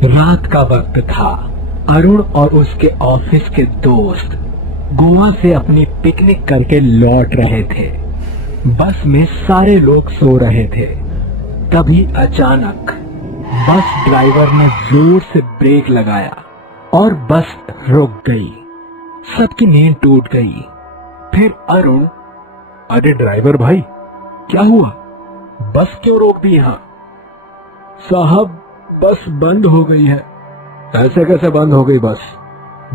रात का वक्त था। अरुण और उसके ऑफिस के दोस्त गोवा से अपनी पिकनिक करके लौट रहे थे। बस में सारे लोग सो रहे थे। तभी अचानक बस ड्राइवर ने जोर से ब्रेक लगाया और बस रुक गई। सबकी नींद टूट गई। फिर अरुण, अरे ड्राइवर भाई, क्या हुआ? बस क्यों रोक दी यहाँ? साहब, बस बंद हो गई है। ऐसे कैसे बंद हो गई बस?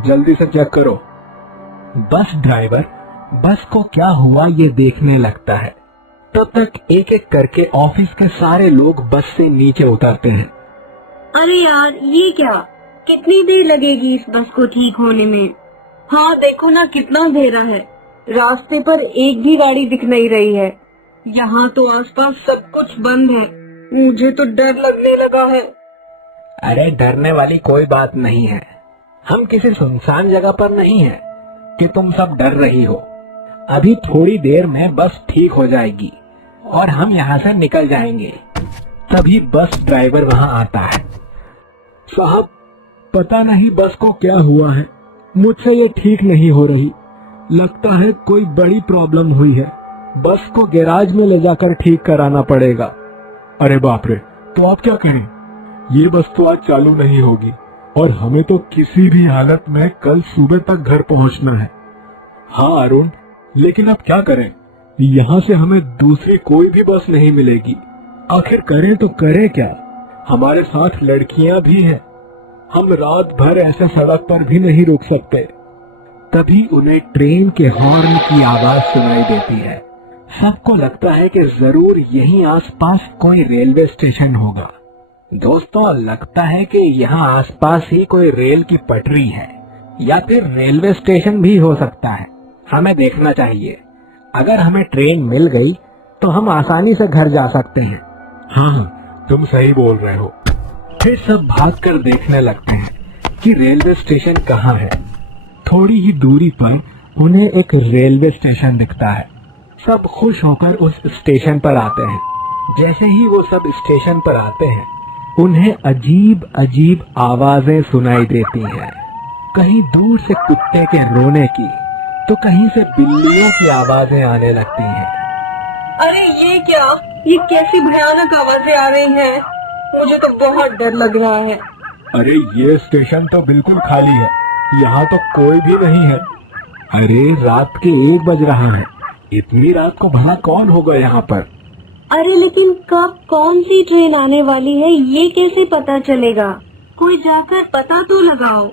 जल्दी से चेक करो। बस ड्राइवर बस को क्या हुआ ये देखने लगता है। तब तक एक एक करके ऑफिस के सारे लोग बस से नीचे उतरते हैं। अरे यार, ये क्या? कितनी देर लगेगी इस बस को ठीक होने में? हाँ देखो ना, कितना अंधेरा है। रास्ते पर एक भी गाड़ी दिख नहीं रही है। यहाँ तो आसपास सब कुछ बंद है। मुझे तो डर लगने लगा है। अरे डरने वाली कोई बात नहीं है। हम किसी सुनसान जगह पर नहीं है कि तुम सब डर रही हो। अभी थोड़ी देर में बस ठीक हो जाएगी और हम यहाँ से निकल जाएंगे। तभी बस ड्राइवर वहाँ आता है। साहब, पता नहीं बस को क्या हुआ है। मुझसे ये ठीक नहीं हो रही। लगता है कोई बड़ी प्रॉब्लम हुई है। बस को गैराज में ले जाकर ठीक कराना पड़ेगा। अरे बाप रे, तो आप क्या करें? ये बस तो आज चालू नहीं होगी और हमें तो किसी भी हालत में कल सुबह तक घर पहुंचना है। हाँ अरुण, लेकिन अब क्या करें? यहाँ से हमें दूसरी कोई भी बस नहीं मिलेगी। आखिर करें तो करें क्या? हमारे साथ लड़कियां भी हैं। हम रात भर ऐसे सड़क पर भी नहीं रुक सकते। तभी उन्हें ट्रेन के हॉर्न की आवाज सुनाई देती है। सबको लगता है कि जरूर यहीं आसपास कोई रेलवे स्टेशन होगा। दोस्तों, लगता है कि यहाँ आसपास ही कोई रेल की पटरी है या फिर रेलवे स्टेशन भी हो सकता है। हमें देखना चाहिए। अगर हमें ट्रेन मिल गई तो हम आसानी से घर जा सकते हैं। हाँ, तुम सही बोल रहे हो। फिर सब भागकर देखने लगते हैं कि रेलवे स्टेशन कहाँ है। थोड़ी ही दूरी पर उन्हें एक रेलवे स्टेशन दिखता है। सब खुश होकर उस स्टेशन पर आते हैं। जैसे ही वो सब स्टेशन पर आते हैं, उन्हें अजीब अजीब आवाजें सुनाई देती हैं। कहीं दूर से कुत्ते के रोने की तो कहीं से बिल्लियों की आवाजें आने लगती हैं। अरे ये क्या? ये कैसी भयानक आवाजें आ रही हैं? मुझे तो बहुत डर लग रहा है। अरे ये स्टेशन तो बिल्कुल खाली है। यहाँ तो कोई भी नहीं है। अरे रात के 1 बज रहा है। इतनी रात को भला कौन होगा यहाँ पर? अरे लेकिन कब कौन सी ट्रेन आने वाली है ये कैसे पता चलेगा? कोई जाकर पता तो लगाओ।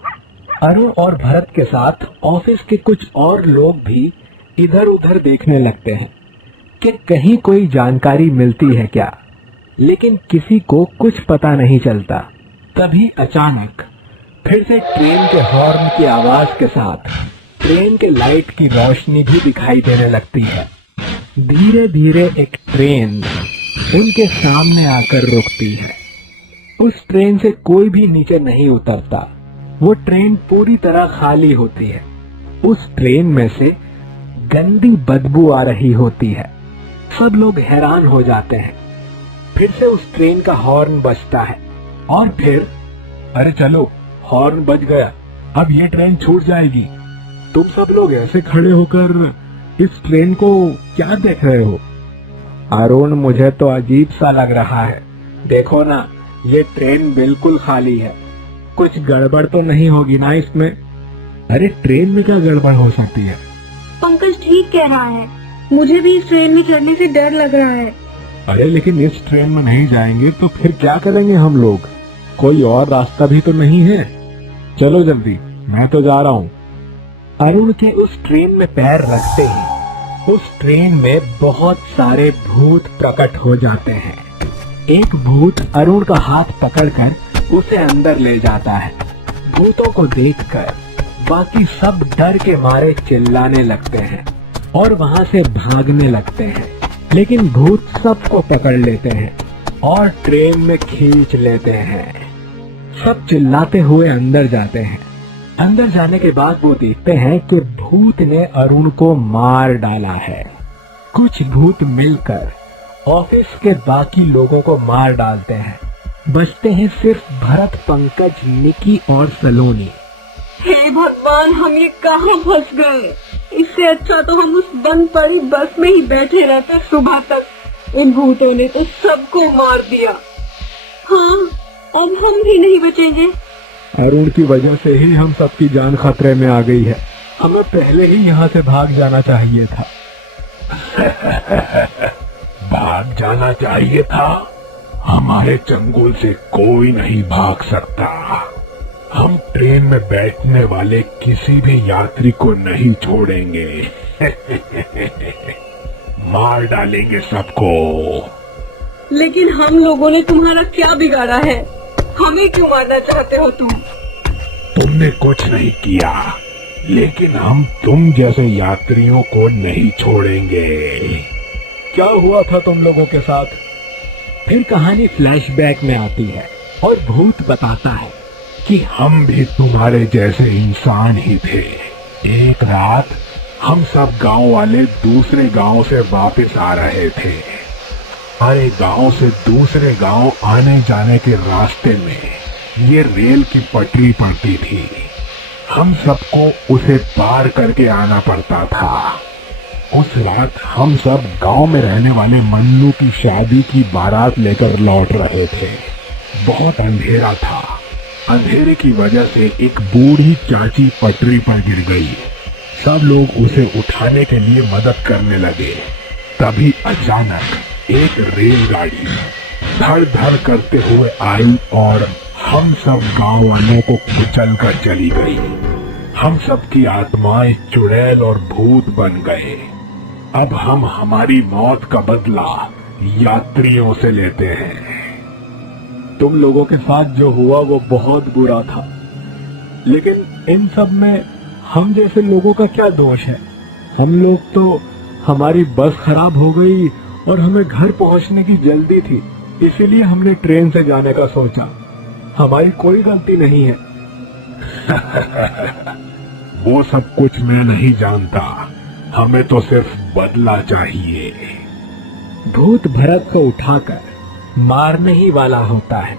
अरुण और भरत के साथ ऑफिस के कुछ और लोग भी इधर उधर देखने लगते हैं कि कहीं कोई जानकारी मिलती है क्या, लेकिन किसी को कुछ पता नहीं चलता। तभी अचानक फिर से ट्रेन के हॉर्न की आवाज के साथ ट्रेन के लाइट की रोशनी भी दिखाई देने लगती है। धीरे धीरे एक ट्रेन उनके सामने आकर रुकती है। उस ट्रेन से कोई भी नीचे नहीं उतरता। वो ट्रेन पूरी तरह खाली होती है। उस ट्रेन में से गंदी बदबू आ रही होती है। सब लोग हैरान हो जाते हैं। फिर से उस ट्रेन का हॉर्न बजता है और फिर, अरे चलो, हॉर्न बज गया, अब ये ट्रेन छूट जाएगी। तुम सब लोग ऐसे खड़े होकर इस ट्रेन को क्या देख रहे हो? अरुण, मुझे तो अजीब सा लग रहा है। देखो ना, ये ट्रेन बिल्कुल खाली है। कुछ गड़बड़ तो नहीं होगी ना इसमें? अरे ट्रेन में क्या गड़बड़ हो सकती है? पंकज ठीक कह रहा है। मुझे भी इस ट्रेन में चढ़ने से डर लग रहा है। अरे लेकिन इस ट्रेन में नहीं जाएंगे तो फिर क्या करेंगे हम लोग? कोई और रास्ता भी तो नहीं है। चलो जल्दी, मैं तो जा रहा हूँ। अरुण के उस ट्रेन में पैर रखते ही उस ट्रेन में बहुत सारे भूत प्रकट हो जाते हैं। एक भूत अरुण का हाथ पकड़कर उसे अंदर ले जाता है। भूतों को देखकर बाकी सब डर के मारे चिल्लाने लगते हैं और वहां से भागने लगते हैं। लेकिन भूत सबको पकड़ लेते हैं और ट्रेन में खींच लेते हैं। सब चिल्लाते हुए अंदर जाते हैं। अंदर जाने के बाद वो देखते हैं कि भूत ने अरुण को मार डाला है। कुछ भूत मिलकर ऑफिस के बाकी लोगों को मार डालते हैं बचते हैं सिर्फ भरत, पंकज, निकी और सलोनी। हे भगवान, हम ये कहाँ फंस गए। इससे अच्छा तो हम उस बंद पड़ी बस में ही बैठे रहते सुबह तक। इन भूतों ने तो सबको मार दिया। हाँ, अब हम भी नहीं बचेंगे। अरुण की वजह से ही हम सबकी जान खतरे में आ गई है। हमें पहले ही यहाँ से भाग जाना चाहिए था। भाग जाना चाहिए था? हमारे चंगुल से कोई नहीं भाग सकता। हम ट्रेन में बैठने वाले किसी भी यात्री को नहीं छोड़ेंगे। मार डालेंगे सबको। लेकिन हम लोगों ने तुम्हारा क्या बिगाड़ा है? हमें क्यों मारना चाहते हो तुम? तुमने कुछ नहीं किया, लेकिन हम तुम जैसे यात्रियों को नहीं छोड़ेंगे। क्या हुआ था तुम लोगों के साथ? फिर कहानी फ्लैशबैक में आती है और भूत बताता है कि हम भी तुम्हारे जैसे इंसान ही थे। एक रात हम सब गांव वाले दूसरे गांव से वापस आ रहे थे। हमारे गांव से दूसरे गांव आने जाने के रास्ते में ये रेल की पटरी पड़ती थी। हम सबको उसे पार करके आना पड़ता था। उस रात हम सब गांव में रहने वाले मन्नू की शादी की बारात लेकर लौट रहे थे। बहुत अंधेरा था। अंधेरे की वजह से एक बूढ़ी चाची पटरी पर गिर गई। सब लोग उसे उठाने के लिए मदद करने लगे। तभी अचानक एक रेलगाड़ी धड़ धड़ करते हुए आई और हम सब गांव वालों को कुचल कर चली गई। हम सब की आत्माएं चुड़ैल और भूत बन गए। अब हम हमारी मौत का बदला यात्रियों से लेते हैं। तुम लोगों के साथ जो हुआ वो बहुत बुरा था, लेकिन इन सब में हम जैसे लोगों का क्या दोष है? हम लोग तो, हमारी बस खराब हो गई और हमें घर पहुंचने की जल्दी थी, इसीलिए हमने ट्रेन से जाने का सोचा। हमारी कोई गलती नहीं है। वो सब कुछ मैं नहीं जानता, हमें तो सिर्फ बदला चाहिए। भूत भरत को उठाकर मारने ही वाला होता है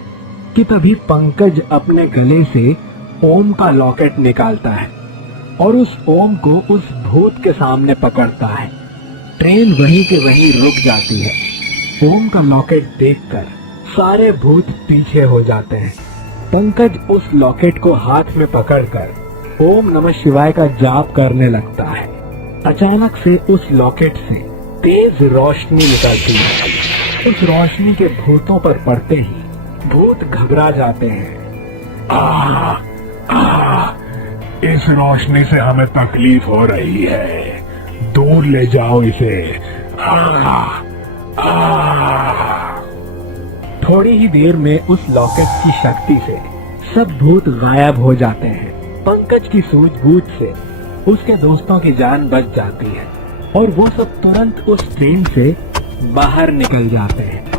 कि तभी पंकज अपने गले से ओम का लॉकेट निकालता है और उस ओम को उस भूत के सामने पकड़ता है। ट्रेन वहीं के वहीं रुक जाती है। ओम का लॉकेट देखकर सारे भूत पीछे हो जाते हैं। पंकज उस लॉकेट को हाथ में पकड़कर ओम नमः शिवाय का जाप करने लगता है। अचानक से उस लॉकेट से तेज रोशनी निकलती है। उस रोशनी के भूतों पर पड़ते ही भूत घबरा जाते हैं। इस रोशनी से हमें तकलीफ हो रही है, दूर ले जाओ इसे। थोड़ी ही देर में उस लॉकेट की शक्ति से सब भूत गायब हो जाते हैं। पंकज की सूझबूझ से उसके दोस्तों की जान बच जाती है और वो सब तुरंत उस ट्रेन से बाहर निकल जाते हैं।